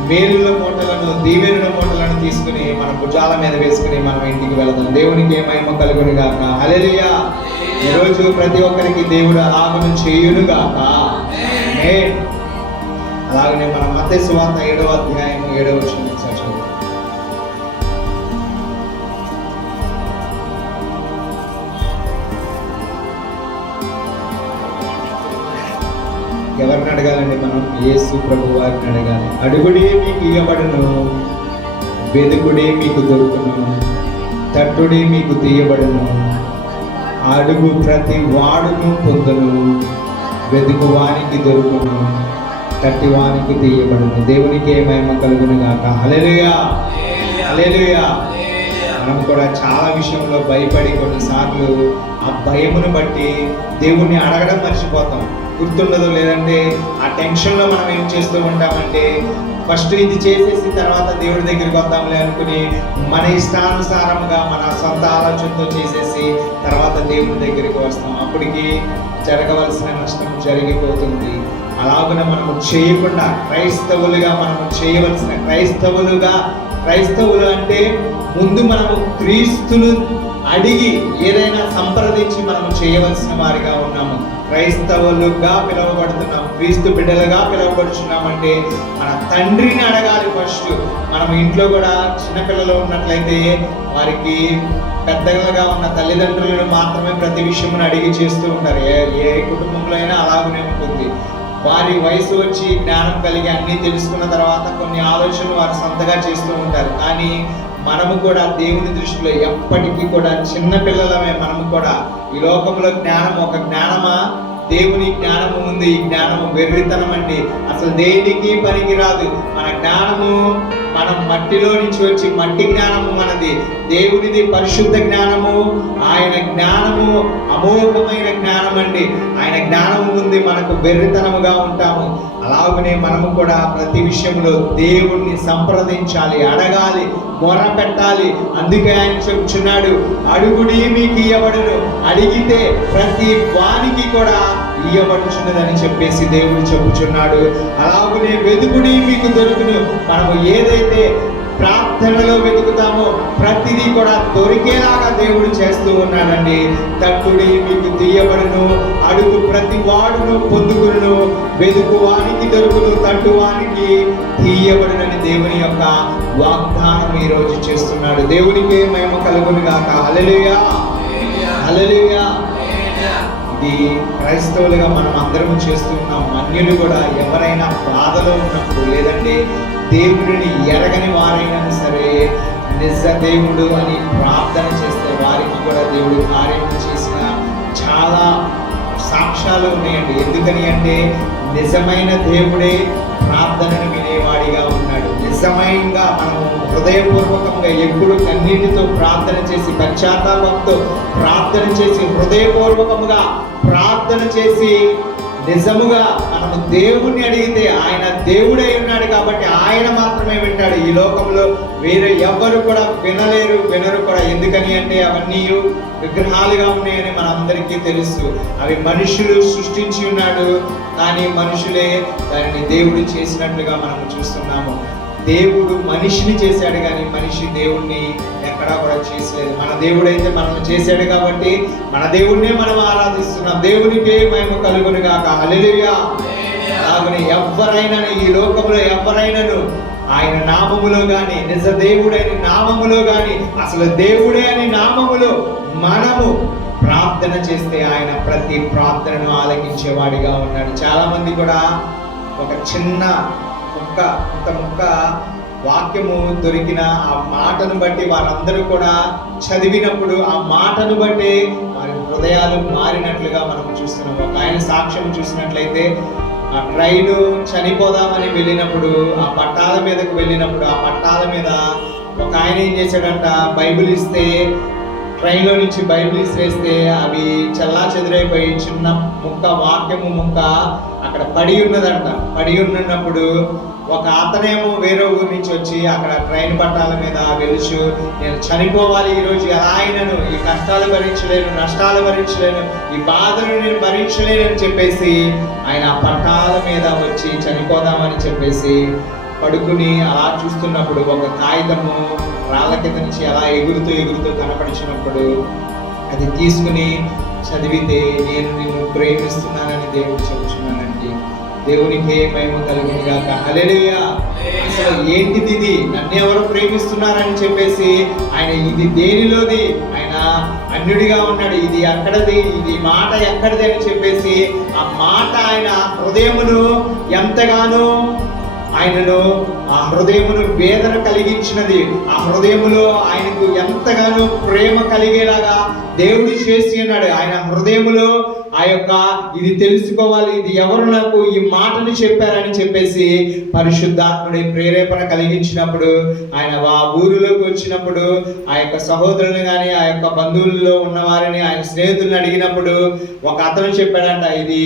మేలుల మూటలను, దీవెనుల మూటలను తీసుకుని మన భుజాల మీద వేసుకుని మనం ఇంటికి వెళదాం. దేవునికి మహిమ కలుగును గాక. హల్లెలూయా. ఈరోజు ప్రతి ఒక్కరికి దేవుడు అలాగను చేయును గాక. అలాగనే మన మత్తయి సువార్త 7వ అధ్యాయము 7వ వచనం ఎవరిని అడగాలండి? మనం యేసు ప్రభు వారిని అడగాలి. అడుగుడే మీకు ఇవ్వబడును, వెదుకుడే మీకు దొరుకును, తట్టుడే మీకు తీయబడును, అడుగు ప్రతి వాడును పొందును, వెదుకు వానికి దొరుకును, తట్టి వానికి తీయబడును. దేవునికి మహిమ కలుగును గాక. హల్లెలూయా. హల్లెలూయా. మనం కూడా చాలా విషయంలో భయపడి కొన్నిసార్లు ఆ భయమును బట్టి దేవుణ్ణి అడగడం మర్చిపోతాం. గుర్తుండదు. లేదంటే ఆ టెన్షన్లో మనం ఏం చేస్తూ ఉంటామంటే ఫస్ట్ ఇది చేసేసి తర్వాత దేవుడి దగ్గరికి వద్దాంలే అనుకుని మన ఇష్టానుసారంగా మన సొంత ఆలోచనతో చేసేసి తర్వాత దేవుడి దగ్గరికి వస్తాం. అప్పటికి జరగవలసిన నష్టం జరిగిపోతుంది. అలాగున మనము చేయకుండా క్రైస్తవులుగా మనము చేయవలసిన క్రైస్తవులు అంటే ముందు మనము క్రీస్తును అడిగి ఏదైనా సంప్రదించి మనము చేయవలసిన వారిగా ఉన్నాము. క్రైస్తవులుగా పిలువబడుతున్నాం, క్రీస్తు బిడ్డలుగా పిలువబడుచున్నామంటే మన తండ్రిని అడగాలి ఫస్ట్. మనం ఇంట్లో కూడా చిన్నపిల్లలు ఉన్నట్లయితే వారికి పెద్దలుగా ఉన్న తల్లిదండ్రులను మాత్రమే ప్రతి విషయమును అడిగి చేస్తూ ఉంటారు. ఏ కుటుంబంలో అయినా అలాగనే ఉంటుంది. వారి వయసు వచ్చి జ్ఞానం కలిగి అన్నీ తెలుసుకున్న తర్వాత కొన్ని ఆలోచనలు వారు సొంతగా చేస్తూ ఉంటారు. కానీ మనము కూడా దేవుని దృష్టిలో ఎప్పటికీ కూడా చిన్న పిల్లలమే. మనము కూడా ఈ లోకంలో జ్ఞానం ఒక జ్ఞానమా? దేవుని జ్ఞానము ముందు ఈ జ్ఞానము వెర్రితనం అండి. అసలు దేనికి పనికి రాదు. మన జ్ఞానము మనం మట్టిలో నుంచి వచ్చి మట్టి జ్ఞానము మనది. దేవునిది పరిశుద్ధ జ్ఞానము. ఆయన జ్ఞానము అమోఘమైన జ్ఞానం అండి. ఆయన జ్ఞానము ముందు మనకు వెర్రితనముగా ఉంటాము. అలాగనే మనము కూడా ప్రతి విషయంలో దేవుణ్ణి సంప్రదించాలి, అడగాలి, మొర పెట్టాలి. అందుకే ఆయన చెప్తున్నాడు, అడుగుడి మీకు ఇయ్యబడును, అడిగితే ప్రతి వానికి కూడా ఇయ్యబడుచున్నదని చెప్పేసి దేవుడు చెప్పుచున్నాడు. అలాగనే వెతుకుడి మీకు దొరుకును. మనము ఏదైతే ప్రార్థనలో వెతుకుతామో ప్రతిదీ కూడా దొరికేలాగా దేవుడు చేస్తూ ఉన్నాడండి. తట్టుడి మీకు తీయబడును, అడుగు ప్రతి వాడును పొందుకును, వెతుకు వానికి దొరుకును, తట్టు వానికి తీయబడునని దేవుని యొక్క వాగ్దానం ఈరోజు చేస్తున్నాడు. దేవునికి మహిమ కలుగును గాక. హల్లెలూయా. హల్లెలూయా. ఇది క్రైస్తవులుగా మనం అందరం చేస్తున్నాం. అన్యులు కూడా ఎవరైనా బాధలో ఉన్నప్పుడు, లేదంటే దేవుడిని ఎరగని వారైనా సరే నిజ దేవుడు అని ప్రార్థన చేస్తే వారికి కూడా దేవుడు కార్యం చేసిన చాలా సాక్ష్యాలు ఉన్నాయండి. ఎందుకని అంటే నిజమైన దేవుడే ప్రార్థనను వినేవాడిగా ఉన్నాడు. నిజమైనగా మనం హృదయపూర్వకంగా ఎప్పుడు కన్నీటితో ప్రార్థన చేసి, పశ్చాత్తాపంతో ప్రార్థన చేసి, హృదయపూర్వకంగా ప్రార్థన చేసి నిజముగా మనము దేవుణ్ణి అడిగితే ఆయన దేవుడై ఉన్నాడు కాబట్టి ఆయన మాత్రమే వింటాడు. ఈ లోకంలో వేరే ఎవ్వరు కూడా వినరు కూడా. ఎందుకని అంటే అవన్నీ విగ్రహాలుగా ఉన్నాయని మనందరికీ తెలుసు. అవి మనుషులు సృష్టించి ఉన్నాడు, కానీ మనుషులే దానిని దేవుడు చేసినట్లుగా మనం చూస్తున్నాము. దేవుడు మనిషిని చేశాడు కానీ మనిషి దేవుణ్ణి ఎక్కడా కూడా చేసలేదు. మన దేవుడైతే మనల్ని చేశాడు కాబట్టి మన దేవుణ్ణే మనం ఆరాధిస్తున్నాం. దేవునికే మహిమ కలుగును గాక. హల్లెలూయా. అలాగనే ఎవరైనా ఈ లోకంలో ఎవరైనాను ఆయన నామములో కానీ, నిజ దేవుడైన నామములో కానీ, అసలు దేవుడే అని నామములో మనము ప్రార్థన చేస్తే ఆయన ప్రతి ప్రార్థనను ఆలకించేవాడిగా ఉన్నాడు. చాలా మంది కూడా ఒక చిన్న ముక్క వాక్యము దొరికిన ఆ మాటను బట్టి వారందరూ కూడా చదివినప్పుడు ఆ మాటను బట్టి వారి హృదయాలు మారినట్లుగా మనం చూస్తున్నాం. ఒక ఆయన సాక్ష్యం చూసినట్లయితే ఆ ట్రైను చనిపోదామని వెళ్ళినప్పుడు, ఆ పట్టాల మీదకు వెళ్ళినప్పుడు, ఆ పట్టాల మీద ఒక ఆయన ఏం చేశాడంట, బైబిల్ ఇస్తే ట్రైన్లో నుంచి బైబిల్ ఇసిరేస్తే అవి చల్లా చెదిరైపోయి చిన్న వాక్యము ముక్క అక్కడ పడి ఉన్నదంట. పడి ఉన్నప్పుడు ఒక అతనేమో వేరే ఊరి నుంచి వచ్చి అక్కడ ట్రైన్ పట్టాల మీద వెలుచు, నేను చనిపోవాలి ఈరోజు, ఎలా అయినను ఈ కష్టాలు భరించలేను, నష్టాలు భరించలేను, ఈ బాధలు నేను భరించలేను అని చెప్పేసి ఆయన ఆ పట్టాల మీద వచ్చి చనిపోదామని చెప్పేసి పడుకుని అలా చూస్తున్నప్పుడు ఒక కాగితము రాళ్ళ కింద నుంచి అలా ఎగురుతూ కనపడిచినప్పుడు అది తీసుకుని చదివితే, నేను నిన్ను ప్రేమిస్తున్నానని దేవుడు చెబుతున్నానండి. దేవునికి మహిమ కలుగును గాక. హల్లెలూయా. అసలు ఏంటిది ఇది, నన్ను ఎవరు ప్రేమిస్తున్నారని చెప్పేసి ఆయన ఇది దేనిలోది, ఆయన అన్యుడిగా ఉన్నాడు, ఇది అక్కడది, ఇది మాట ఎక్కడిది అని చెప్పేసి ఆ మాట ఆయన హృదయమును ఎంతగానో ఆయనను ఆ హృదయమును వేదన కలిగించినది. ఆ హృదయములో ఆయనకు ఎంతగానో ప్రేమ కలిగేలాగా దేవుడు చేసి ఉన్నాడు. ఆయన హృదయములో ఆ యొక్క ఇది తెలుసుకోవాలి, ఇది ఎవరు నాకు ఈ మాటని చెప్పారని చెప్పేసి పరిశుద్ధాత్ముడి ప్రేరేపణ కలిగించినప్పుడు ఆయన ఆ ఊరిలోకి వచ్చినప్పుడు ఆ యొక్క సహోదరుని కానీ ఆ యొక్క బంధువుల్లో ఉన్నవారిని ఆయన స్నేహితులను అడిగినప్పుడు ఒక అతను చెప్పాడంట, ఇది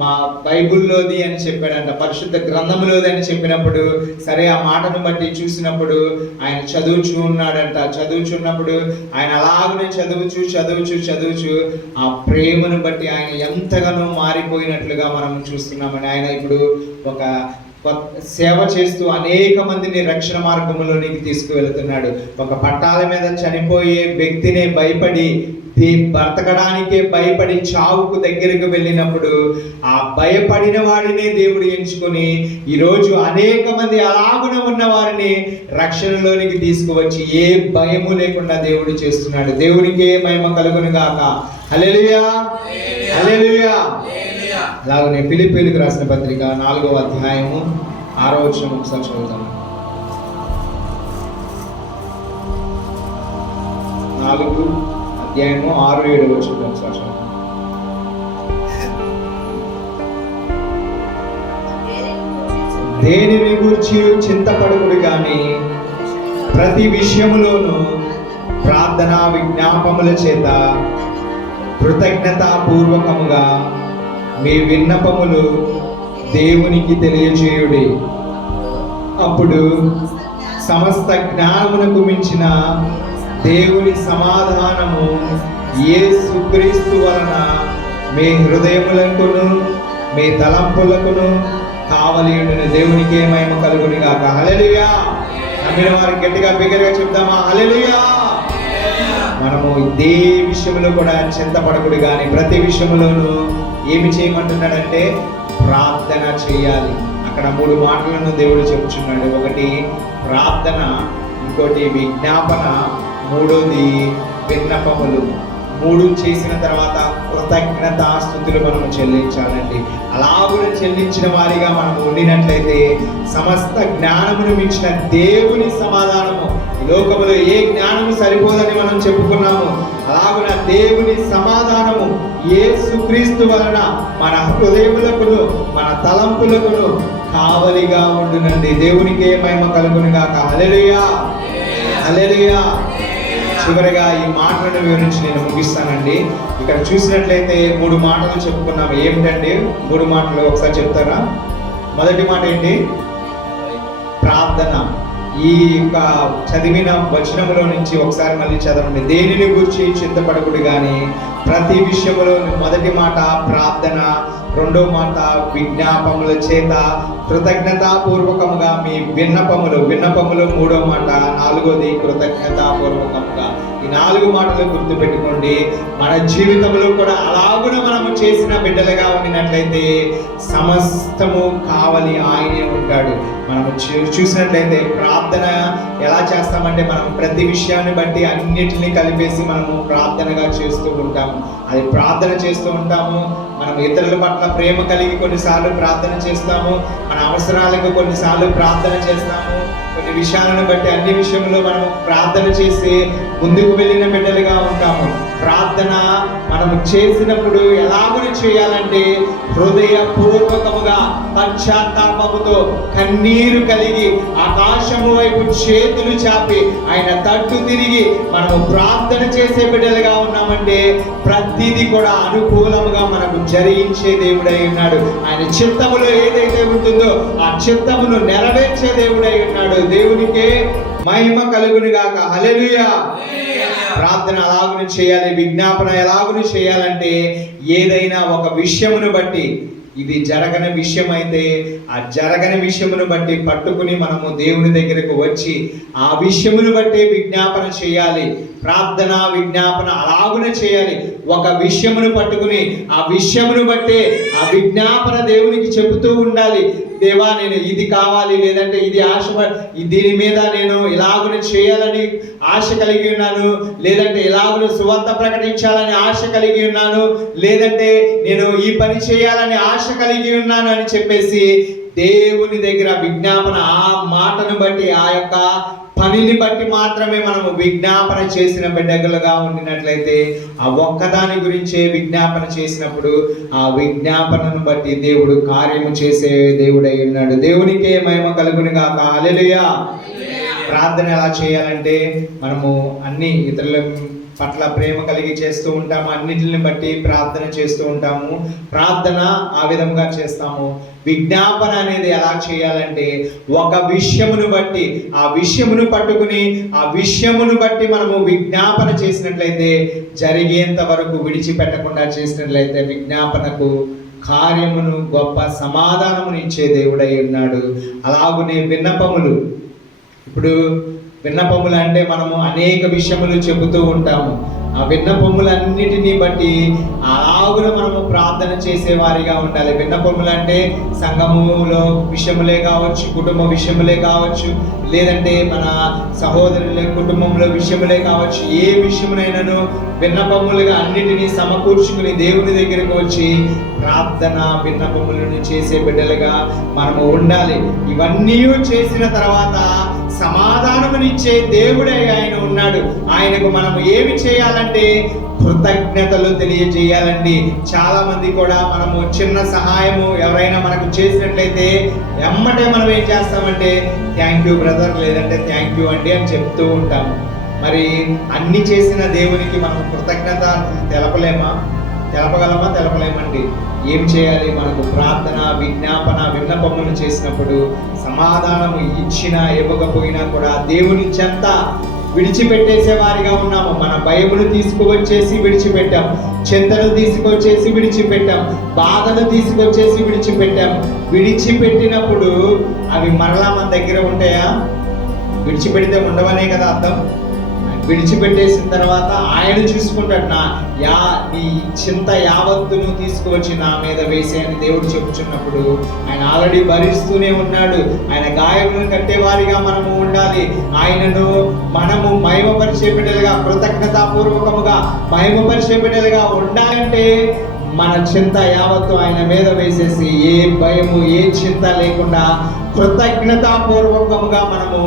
మా బైబిల్లోది అని చెప్పాడంట, పరిశుద్ధ గ్రంథంలోది అని చెప్పినప్పుడు సరే ఆ మాటను బట్టి చూసినప్పుడు ఆయన చదువుచున్నప్పుడు ఆయన అలాగనే చదువుచు ఆ ప్రేమను బట్టి ఆయన ఎంతగానో మారిపోయినట్లుగా మనం చూస్తున్నామని ఆయన ఇప్పుడు ఒక సేవ చేస్తూ అనేక మందిని రక్షణ మార్గంలోనికి తీసుకువెళ్తున్నాడు. ఒక పట్టాల మీద చనిపోయే వ్యక్తిని భయపడి బ్రతకడానికే భయపడి చావుకు దగ్గరకు వెళ్ళినప్పుడు ఆ భయపడిన వాడినే దేవుడు ఎంచుకొని ఈరోజు అనేక మంది అలాగున ఉన్న వారిని రక్షణలోనికి తీసుకువచ్చి ఏ భయము లేకుండా దేవుడు చేస్తున్నాడు. దేవునికే మహిమ కలుగును గాక. హల్లెలూయా, హల్లెలూయా. అలాగనే ఫిలిప్పీయులకు రాసిన పత్రిక 4వ అధ్యాయము 6వ వచనం ఒకసారి చదువుతాం. 4 అధ్యాయము 6-7 వచనం ఒకసారి చదువుతాం. దేనిని గూర్చి చింతపడుకుడు గాని ప్రతి విషయములోనూ ప్రార్థన విజ్ఞాపముల చేత కృతజ్ఞతాపూర్వకముగా మీ విన్నపములు దేవునికి తెలియచేయుడి. అప్పుడు సమస్త జ్ఞానమునకు మించిన దేవుని సమాధానము యేసుక్రీస్తు వలన మీ హృదయములకును మీ తలంపులకును కావలియుండును. దేవునికి మహిమ కలుగును గాక. హల్లెలూయా. నమ్మిన వారికి గట్టిగా బిగ్గరగా చెప్తామా? హల్లెలూయా. మనము ఇదే విషయంలో కూడా చింతపడకుడు కానీ ప్రతి విషయంలోనూ ఏమి చేయమంటున్నాడంటే ప్రార్థన చేయాలి. అక్కడ 3 మాటలను దేవుడు చెప్పుచున్నాడు. ఒకటి ప్రార్థన, ఇంకోటి విజ్ఞాపన, మూడోది విన్నపములు. 3 చేసిన తర్వాత కృతజ్ఞతాస్తుతులు మనము చెల్లించాలండి. అలాగున చెల్లించిన వారిగా మనం ఉండినట్లయితే సమస్త జ్ఞానమును మించిన దేవుని సమాధానము ఈ లోకములో ఏ జ్ఞానము సరిపోదని మనం చెప్పుకున్నాము. అలాగున దేవుని సమాధానము యేసుక్రీస్తు వలన మన హృదయములకును మన తలంపులకును కావలిగా ఉండునండి. దేవునికే మహిమ కలుగును గాక. హల్లెలూయా, హల్లెలూయా. చివరిగా ఈ మాటలను వివరించి నేను ముగిస్తానండి. ఇక్కడ చూసినట్లయితే 3 మాటలు చెప్పుకున్నాము. ఏమిటండి 3 మాటలు ఒకసారి చెప్తారా? మొదటి మాట ఏంటి? ప్రార్థన. ఈ యొక్క చదివిన వచనములో నుంచి ఒకసారి మళ్ళీ చదవండి. దేనిని గురించి చింతపడకుడు కానీ ప్రతి విషయములో మొదటి మాట ప్రార్థన, రెండో మాట విజ్ఞాపముల చేత కృతజ్ఞతాపూర్వకముగా మీ విన్నపములు మూడో మాట, నాలుగోది కృతజ్ఞతాపూర్వకముగా. ఈ 4 మాటలు గుర్తుపెట్టుకోండి. మన జీవితంలో కూడా అలాగున మనము చేసిన బిడ్డలుగా ఉండినట్లయితే సమస్తము కావలి ఆయనే ఉంటాడు. మనము చూసినట్లయితే ప్రార్థన ఎలా చేస్తామంటే మనం ప్రతి విషయాన్ని బట్టి అన్నిటిని కలిపేసి మనము ప్రార్థనగా చేస్తూ ఉంటాము. అది ప్రార్థన చేస్తూ ఉంటాము. మనం ఇతరుల పట్ల ప్రేమ కలిగి కొన్నిసార్లు ప్రార్థన చేస్తాము. మన అవసరాలకు కొన్నిసార్లు ప్రార్థన చేస్తాము. కొన్ని విషయాలను బట్టి అన్ని విషయంలో మనం ప్రార్థన చేసి ముందుకు వెళ్ళిన బిడ్డలుగా ఉంటాము. ప్రార్థన మనము చేసినప్పుడు ఎలాగని చేయాలంటే హృదయపూర్వకముగా పశ్చాత్తాపముతో కన్నీరు కలిగి ఆకాశము వైపు చేతులు చాపి ఆయన తట్టు తిరిగి మనము ప్రార్థన చేసే బిడ్డలుగా ఉన్నామంటే ప్రతిదీ కూడా అనుకూలముగా మనకు జరిగించే దేవుడై ఉన్నాడు. ఆయన చిత్తములో ఏదైతే ఉంటుందో ఆ చిత్తమును నెరవేర్చే దేవుడై ఉన్నాడు. దేవునికే మహిమ కలుగును గాక. హల్లెలూయా. ప్రార్థన ఎలాగును చేయాలి, విజ్ఞాపన ఎలాగును చేయాలంటే ఏదైనా ఒక విషయమును బట్టి, ఇది జరగని విషయం అయితే ఆ జరగని విషయమును బట్టి పట్టుకుని మనము దేవుని దగ్గరకు వచ్చి ఆ విషయమును బట్టి విజ్ఞాపన చేయాలి. ప్రార్థన విజ్ఞాపన అలాగునే చేయాలి. ఒక విషయమును పట్టుకుని ఆ విషయమును బట్టి ఆ విజ్ఞాపన దేవునికి చెబుతూ ఉండాలి. దేవా, నేను ఇది కావాలి, లేదంటే ఇది ఆశ, దీని మీద నేను ఇలాగున చేయాలని ఆశ కలిగి ఉన్నాను, లేదంటే ఇలాగున సువార్త ప్రకటించాలని ఆశ కలిగి ఉన్నాను, లేదంటే నేను ఈ పని చేయాలని ఆశ కలిగి ఉన్నాను అని చెప్పేసి దేవుని దగ్గర విజ్ఞాపన ఆ మాటను బట్టి ఆ యొక్క పనిని బట్టి మాత్రమే మనము విజ్ఞాపన చేసిన బిడ్డలుగా ఉండినట్లయితే ఆ ఒక్కదాని గురించే విజ్ఞాపన చేసినప్పుడు ఆ విజ్ఞాపనను బట్టి దేవుడు కార్యము చేసే దేవుడై ఉన్నాడు. దేవునికే మహిమ కలుగును గాక. హల్లెలూయా. ప్రార్థన ఎలా చేయాలంటే మనము అన్ని ఇతరుల పట్ల ప్రేమ కలిగి చేస్తూ ఉంటాము. అన్నిటిని బట్టి ప్రార్థన చేస్తూ ఉంటాము. ప్రార్థన ఆ విధంగా చేస్తాము. విజ్ఞాపన అనేది ఎలా చేయాలంటే ఒక విషయమును బట్టి ఆ విషయమును పట్టుకుని ఆ విషయమును బట్టి మనము విజ్ఞాపన చేసినట్లయితే జరిగేంత వరకు విడిచిపెట్టకుండా చేసినట్లయితే విజ్ఞాపనకు కార్యమును గొప్ప సమాధానమును ఇచ్చే దేవుడై ఉన్నాడు. అలాగునే విన్నపములు. ఇప్పుడు విన్నపములు అంటే మనము అనేక విషయములు చెబుతూ ఉంటాము. ఆ విన్నపములన్నిటినీ బట్టి అలాగున మనము ప్రార్థన చేసేవారిగా ఉండాలి. విన్నపములు అంటే సంఘములో విషయములే కావచ్చు, కుటుంబ విషయములే కావచ్చు, లేదంటే మన సహోదరుల కుటుంబంలో విషయములే కావచ్చు. ఏ విషయమునైనాను విన్నపములుగా అన్నిటినీ సమకూర్చుకుని దేవుని దగ్గరకు వచ్చి ప్రార్థన విన్నపములను చేసే బిడ్డలుగా మనము ఉండాలి. ఇవన్నీ చేసిన తర్వాత సమాధానమునిచ్చే దేవుడే ఆయన ఉన్నాడు. ఆయనకు మనము ఏమి చేయాలంటే కృతజ్ఞతలు తెలియజేయాలండి. చాలా మంది కూడా మనము చిన్న సహాయము ఎవరైనా మనకు చేసినట్లయితే ఎమ్మటే మనం ఏం చేస్తామంటే థ్యాంక్ యూ బ్రదర్, లేదంటే థ్యాంక్ యూ అండి అని చెప్తూ ఉంటాము. మరి అన్ని చేసిన దేవునికి మనం కృతజ్ఞత తెలపగలమా? తెలపలేమండి. ఏం చేయాలి? మనకు ప్రార్థన విజ్ఞాపన విన్నపములు చేసినప్పుడు సమాధానము ఇచ్చినా ఇవ్వకపోయినా కూడా దేవుని చెంత విడిచిపెట్టేసే వారిగా ఉన్నాము. మన భయమును తీసుకువచ్చేసి విడిచిపెట్టాం, చింతను తీసుకొచ్చేసి విడిచిపెట్టాం, బాధను తీసుకొచ్చేసి విడిచిపెట్టాం. విడిచిపెట్టినప్పుడు అవి మరలా మన దగ్గర ఉంటాయా? విడిచిపెడితే ఉండవనే కదా అర్థం. విడిచిపెట్టేసిన తర్వాత ఆయన చూసుకుంటాడు. నీ చింత యావత్తును తీసుకువచ్చి నా మీద వేసే అని దేవుడు చెప్పుచున్నప్పుడు ఆయన ఆల్రెడీ భరిస్తూనే ఉన్నాడు. ఆయన గాయములను కట్టేవారిగా మనము ఉండాలి. ఆయనను మనము మహిమపరిచే బిడ్డలుగా, కృతజ్ఞతాపూర్వకముగా మహిమపరిచే బిడ్డలుగా ఉండాలంటే మన చింత యావత్తు ఆయన మీద వేసేసి ఏ భయము ఏ చింత లేకుండా కృతజ్ఞతాపూర్వకముగా మనము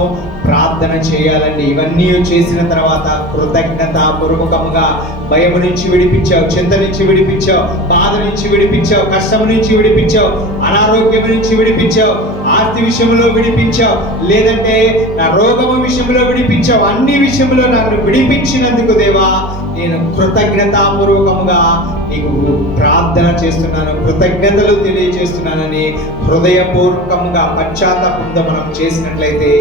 ప్రార్థన చేయాలండి. ఇవన్నీ చేసిన తర్వాత కృతజ్ఞతాపూర్వకముగా భయము నుంచి విడిపించావు, చింత నుంచి విడిపించావు, బాధ నుంచి విడిపించావు, కష్టం నుంచి విడిపించావు, అనారోగ్యం నుంచి విడిపించావు, ఆస్తి విషయంలో విడిపించావు, లేదంటే నా రోగము విషయంలో విడిపించావు. అన్ని విషయంలో నన్ను విడిపించినందుకు దేవా నేను కృతజ్ఞతాపూర్వకముగా నీకు ప్రార్థన చేస్తున్నాను, కృతజ్ఞతలు తెలియజేస్తున్నానని హృదయపూర్వకంగా పశ్చాత్తాపంతో మనం చేసినట్లయితే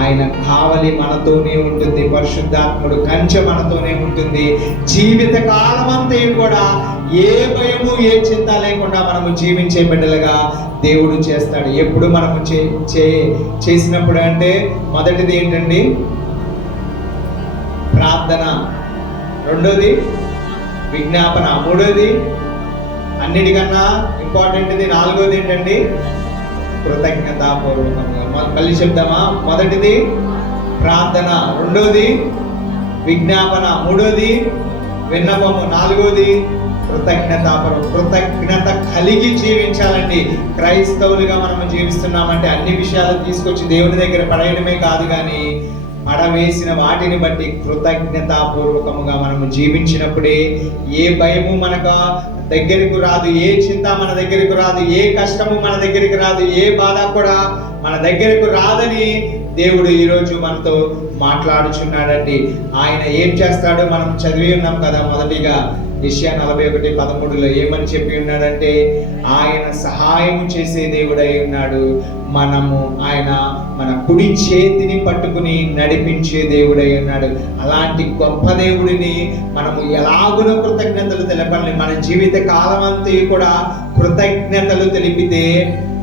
ఆయన కావలి మనతోనే ఉంటుంది, పరిశుద్ధాత్ముడు కంచె మనతోనే ఉంటుంది. జీవిత కాలమంతా కూడా ఏ భయము ఏ చింత లేకుండా మనము జీవించే బిడ్డలుగా దేవుడు చేస్తాడు. ఎప్పుడు మనము చేసినప్పుడు అంటే మొదటిది ఏంటండి? ప్రార్థన, రెండోది విజ్ఞాపన, మూడోది అన్నిటికన్నా ఇంపార్టెంట్ది నాలుగోది ఏంటండి? కృతజ్ఞతాపూర్వకంగా. మళ్ళీ చెప్దామా? మొదటిది ప్రార్థన, రెండోది విజ్ఞాపన, మూడోది విన్నపము, నాలుగోది కృతజ్ఞత కలిగి జీవించాలండి. క్రైస్తవులుగా మనము జీవిస్తున్నామంటే అన్ని విషయాలు తీసుకొచ్చి దేవుని దగ్గర పడేయడమే కాదు, కానీ పడవేసిన వాటిని బట్టి కృతజ్ఞతాపూర్వకముగా మనము జీవించినప్పుడే ఏ భయము మనకు దగ్గరకు రాదు, ఏ చింత మన దగ్గరకు రాదు, ఏ కష్టము మన దగ్గరికి రాదు, ఏ బాధ కూడా మన దగ్గరకు రాదని దేవుడు ఈరోజు మనతో మాట్లాడుచున్నాడండి. ఆయన ఏం చేస్తాడో మనం చదివి ఉన్నాం కదా. మొదటిగా యెషయా 41:13 ఏమని చెప్పి ఉన్నాడంటే, ఆయన సహాయం చేసే దేవుడై ఉన్నాడు, ఆయన మన కుడి చేతిని పట్టుకుని నడిపించే దేవుడై ఉన్నాడు. అలాంటి గొప్ప దేవుడిని మనము ఎలాగునో కృతజ్ఞతలు తెలపాలి. మన జీవిత కాలం అంతా కూడా కృతజ్ఞతలు తెలిపితే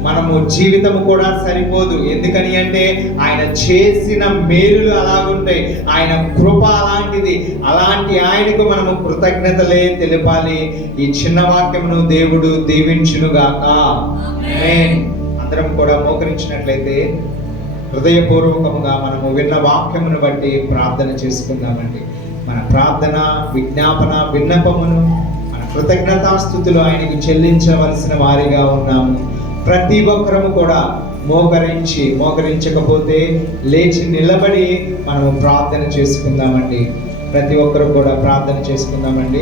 మనము జీవితము కూడా సరిపోదు. ఎందుకని అంటే ఆయన చేసిన మేలులు అలాగుంటాయి, ఆయన కృప అలాంటిది. అలాంటి ఆయనకు మనము కృతజ్ఞతలే తెలిపాలి. ఈ చిన్న వాక్యమును దేవుడు దీవించునుగాక. ఆమేన్. అందరం కూడా మోకరించినట్లయితే హృదయపూర్వకముగా మనము విన్న వాక్యమును బట్టి ప్రార్థన చేసుకుందామండి. మన ప్రార్థన, విజ్ఞాపన, విన్నపమును, మన కృతజ్ఞతాస్తుతులు ఆయనకి చెల్లించవలసిన వారిగా ఉన్నాము. ప్రతి ఒక్కరము కూడా మోకరించకపోతే లేచి నిలబడి మనము ప్రార్థన చేసుకుందామండి. ప్రతి ఒక్కరు కూడా ప్రార్థన చేసుకుందామండి.